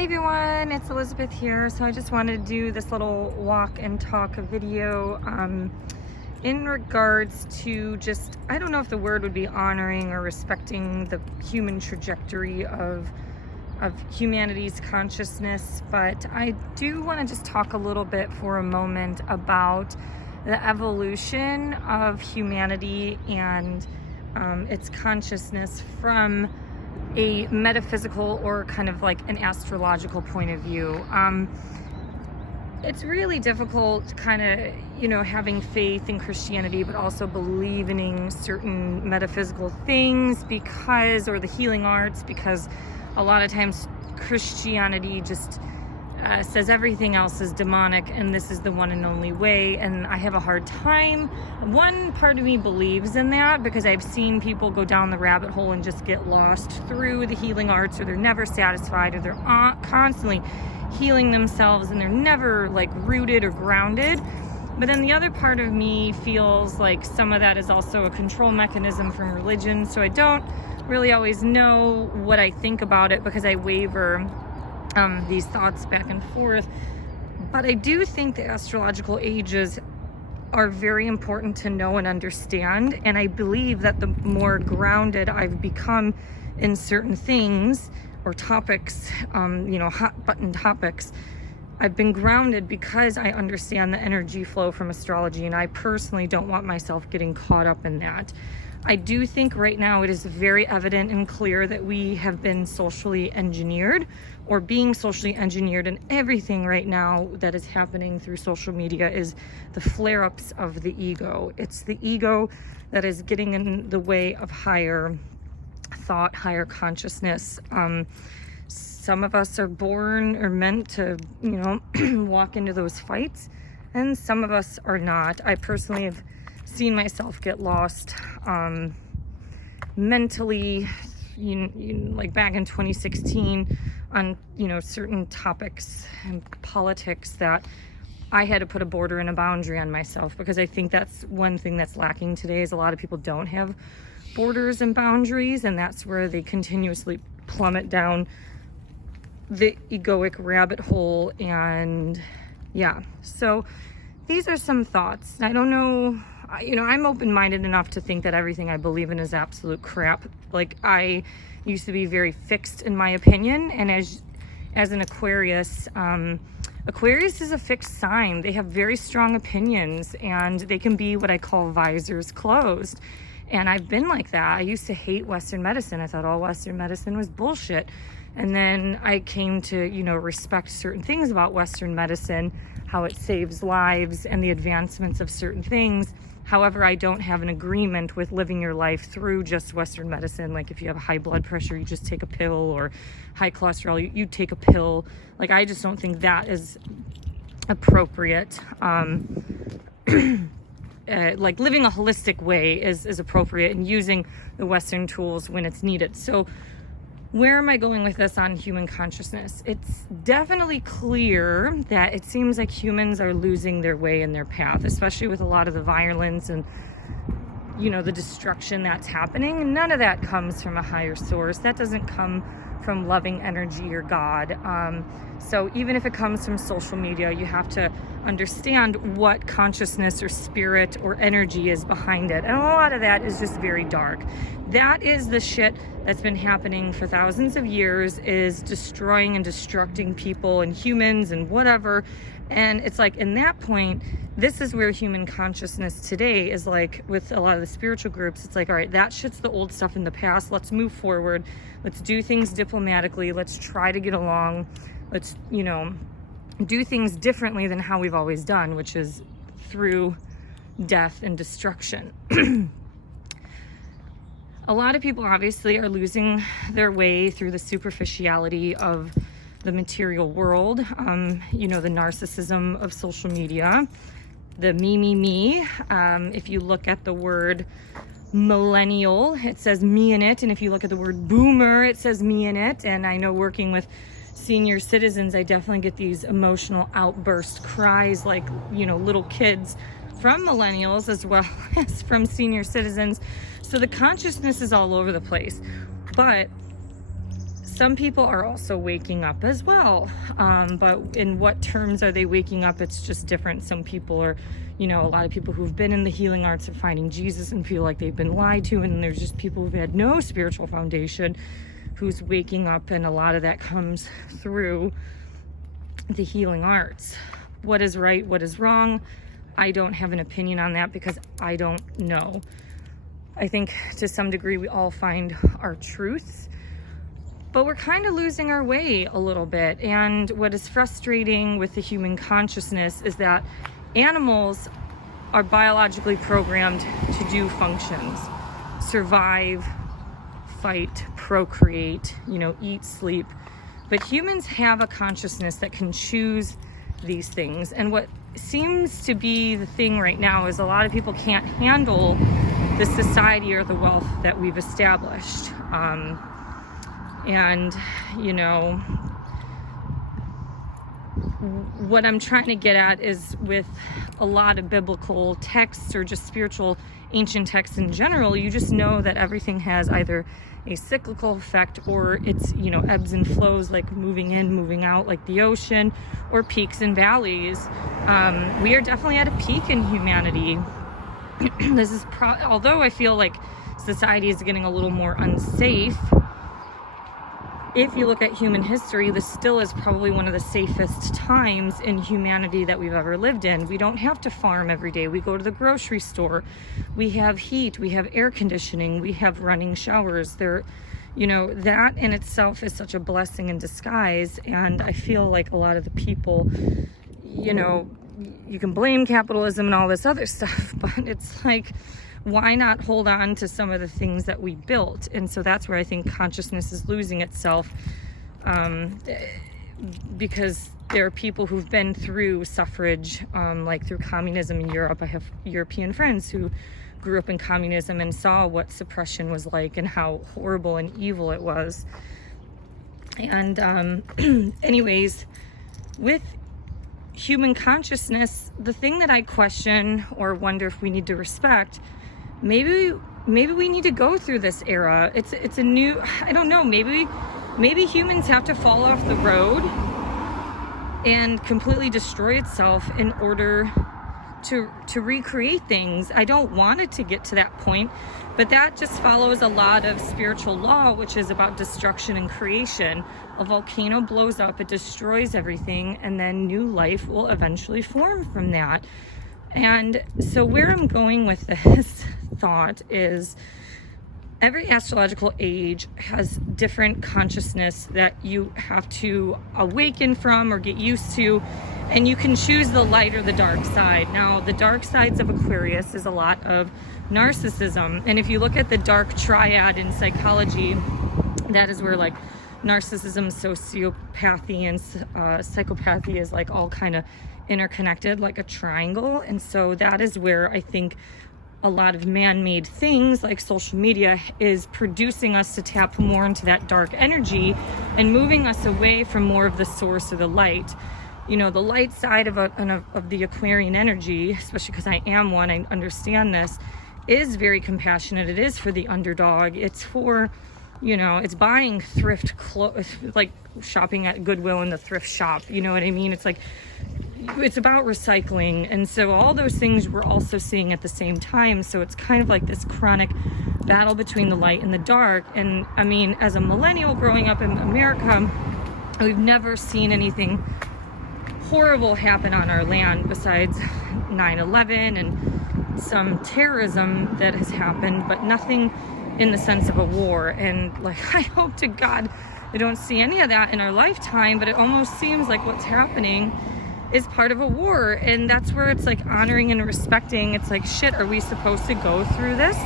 Hi everyone, it's Elizabeth here. So I just wanted to do this little walk and talk video in regards to just, I don't know if the word would be honoring or respecting the human trajectory of humanity's consciousness, but I do want to just talk a little bit for a moment about the evolution of humanity and its consciousness from a metaphysical or kind of like an astrological point of view. It's really difficult kind of, having faith in Christianity, but also believing certain metaphysical things or the healing arts, because a lot of times Christianity just says everything else is demonic and this is the one and only way, and I have a hard time. One part of me believes in that because I've seen people go down the rabbit hole and just get lost through the healing arts, or they're never satisfied, or they're constantly healing themselves and they're never like rooted or grounded. But then the other part of me feels like some of that is also a control mechanism from religion, so I don't really always know what I think about it because I waver these thoughts back and forth. But I do think the astrological ages are very important to know and understand, and I believe that the more grounded I've become in certain things or topics, hot button topics, I've been grounded because I understand the energy flow from astrology, and I personally don't want myself getting caught up in that. I do think right now it is very evident and clear that we have been socially engineered, or being socially engineered, and everything right now that is happening through social media is the flare-ups of the ego. It's the ego that is getting in the way of higher thought, higher consciousness. Some of us are born or meant to, walk into those fights, and some of us are not. I personally have seen myself get lost mentally, like back in 2016 on, certain topics and politics that I had to put a border and a boundary on myself, because I think that's one thing that's lacking today is a lot of people don't have borders and boundaries, and that's where they continuously plummet down the egoic rabbit hole. And yeah, so these are some thoughts. I don't know, I'm open-minded enough to think that everything I believe in is absolute crap. Like, I used to be very fixed in my opinion, and as an Aquarius, Aquarius is a fixed sign. They have very strong opinions, and they can be what I call visors closed. And I've been like that. I used to hate Western medicine. I thought all Western medicine was bullshit. And then I came to, respect certain things about Western medicine, how it saves lives and the advancements of certain things. However, I don't have an agreement with living your life through just Western medicine. Like, if you have high blood pressure, you just take a pill, or high cholesterol, you take a pill. Like, I just don't think that is appropriate. Like, living a holistic way is appropriate, and using the Western tools when it's needed. So where am I going with this on human consciousness? It's definitely clear that it seems like humans are losing their way in their path, especially with a lot of the violence and, the destruction that's happening. And none of that comes from a higher source. That doesn't come from loving energy or God. So even if it comes from social media, you have to understand what consciousness or spirit or energy is behind it. And a lot of that is just very dark. That is the shit that's been happening for thousands of years, is destroying and destructing people and humans and whatever. And it's like, in that point, this is where human consciousness today is like, with a lot of the spiritual groups, it's like, all right, that shit's the old stuff in the past. Let's move forward. Let's do things diplomatically. Let's try to get along. Let's, do things differently than how we've always done, which is through death and destruction. A lot of people obviously are losing their way through the superficiality of the material world, the narcissism of social media, the me. If you look at the word millennial, it says me in it, and if you look at the word boomer, it says me in it. And I know, working with senior citizens, I definitely get these emotional outburst cries, like, little kids from millennials as well as from senior citizens. So the consciousness is all over the place. But some people are also waking up as well. But in what terms are they waking up? It's just different. Some people are, a lot of people who've been in the healing arts of finding Jesus and feel like they've been lied to. And there's just people who've had no spiritual foundation who's waking up. And a lot of that comes through the healing arts. What is right? What is wrong? I don't have an opinion on that because I don't know. I think to some degree we all find our truths, but we're kind of losing our way a little bit. And what is frustrating with the human consciousness is that animals are biologically programmed to do functions: survive, fight, procreate, eat, sleep. But humans have a consciousness that can choose these things. And what seems to be the thing right now is a lot of people can't handle the society or the wealth that we've established. What I'm trying to get at is with a lot of biblical texts or just spiritual ancient texts in general, you just know that everything has either a cyclical effect or it's, ebbs and flows, like moving in, moving out, like the ocean, or peaks and valleys. We are definitely at a peak in humanity. This is although I feel like society is getting a little more unsafe, if you look at human history, this still is probably one of the safest times in humanity that we've ever lived in. We don't have to farm every day. We go to the grocery store. We have heat. We have air conditioning. We have running showers. That in itself is such a blessing in disguise. And I feel like a lot of the people, you can blame capitalism and all this other stuff, but it's like, why not hold on to some of the things that we built? And so that's where I think consciousness is losing itself, because there are people who've been through suffrage, like through communism in Europe. I have European friends who grew up in communism and saw what suppression was like and how horrible and evil it was. And anyways, with human consciousness, the thing that I question or wonder if we need to respect, maybe we need to go through this era. It's a new, I don't know, maybe humans have to fall off the road and completely destroy itself in order to recreate things. I don't want it to get to that point, but that just follows a lot of spiritual law, which is about destruction and creation. A volcano blows up, it destroys everything, and then new life will eventually form from that. And so where I'm going with this thought is every astrological age has different consciousness that you have to awaken from or get used to, and you can choose the light or the dark side. Now, the dark sides of Aquarius is a lot of narcissism, and if you look at the dark triad in psychology, that is where like narcissism, sociopathy, and psychopathy is like all kind of interconnected like a triangle. And so that is where I think a lot of man-made things like social media is producing us to tap more into that dark energy and moving us away from more of the source of the light. The light side of the Aquarian energy, especially because I am one, I understand this, is very compassionate. It is for the underdog. It's for, it's buying thrift clothes, like shopping at Goodwill in the thrift shop. You know what I mean? It's like, it's about recycling. And so all those things we're also seeing at the same time. So it's kind of like this chronic battle between the light and the dark. And I mean, as a millennial growing up in America, we've never seen anything horrible happen on our land besides 9/11 and some terrorism that has happened, but nothing in the sense of a war. And like, I hope to God I don't see any of that in our lifetime, but it almost seems like what's happening is part of a war. And that's where it's like honoring and respecting. It's like, shit, are we supposed to go through this?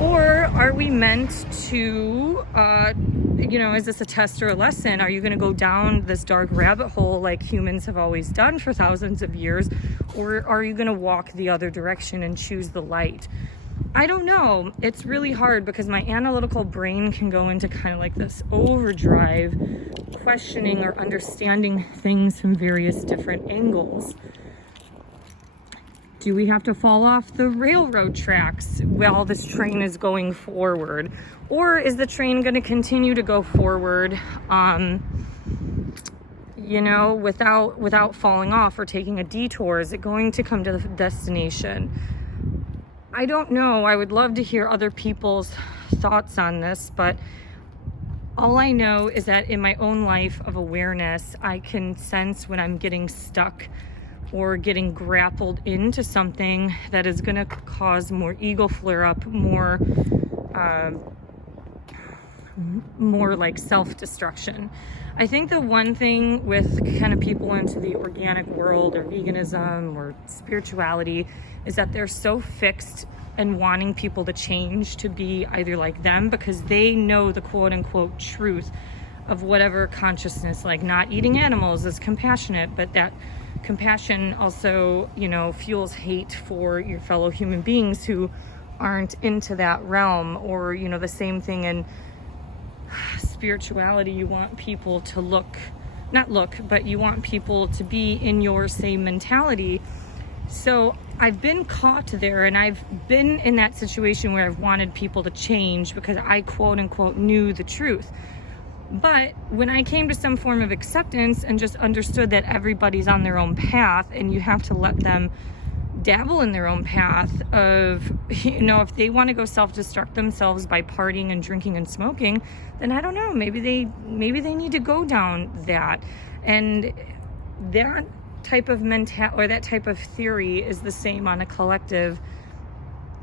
Or are we meant to, is this a test or a lesson? Are you going to go down this dark rabbit hole like humans have always done for thousands of years? Or are you going to walk the other direction and choose the light? I don't know. It's really hard because my analytical brain can go into kind of like this overdrive, questioning or understanding things from various different angles. Do we have to fall off the railroad tracks while this train is going forward? Or is the train going to continue to go forward, you know, without falling off or taking a detour? Is it going to come to the destination? I don't know. I would love to hear other people's thoughts on this, but all I know is that in my own life of awareness, I can sense when I'm getting stuck or getting grappled into something that is going to cause more ego flare up, more like self-destruction. I think the one thing with kind of people into the organic world or veganism or spirituality is that they're so fixed and wanting people to change to be either like them, because they know the quote unquote truth of whatever consciousness, like not eating animals is compassionate, but that compassion also, you know, fuels hate for your fellow human beings who aren't into that realm. Or, you know, the same thing in spirituality. You want people to but you want people to be in your same mentality. So I've been caught there, and I've been in that situation where I've wanted people to change because I quote unquote knew the truth. But when I came to some form of acceptance and just understood that everybody's on their own path and you have to let them dabble in their own path of, you know, if they want to go self-destruct themselves by partying and drinking and smoking, then I don't know, maybe they need to go down that. And that type of that type of theory is the same on a collective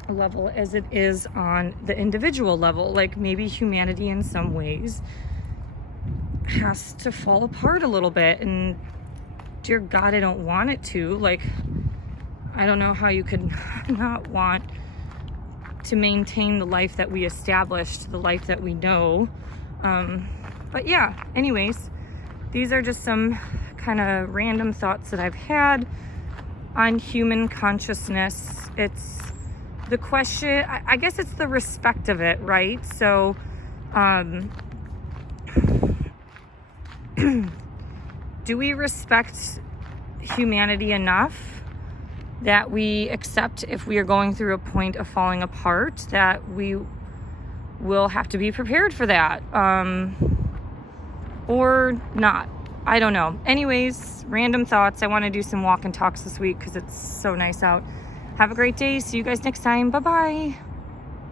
level as it is on the individual level. Like maybe humanity in some ways has to fall apart a little bit, and dear God, I don't want it to. Like, I don't know how you could not want to maintain the life that we established, the life that we know. But yeah, anyways, these are just some kind of random thoughts that I've had on human consciousness. It's the question, I guess it's the respect of it, right? So, do we respect humanity enough that we accept if we are going through a point of falling apart, that we will have to be prepared for that, or not? I don't know. Anyways, random thoughts. I want to do some walk and talks this week because it's so nice out. Have a great day. See you guys next time. Bye-bye.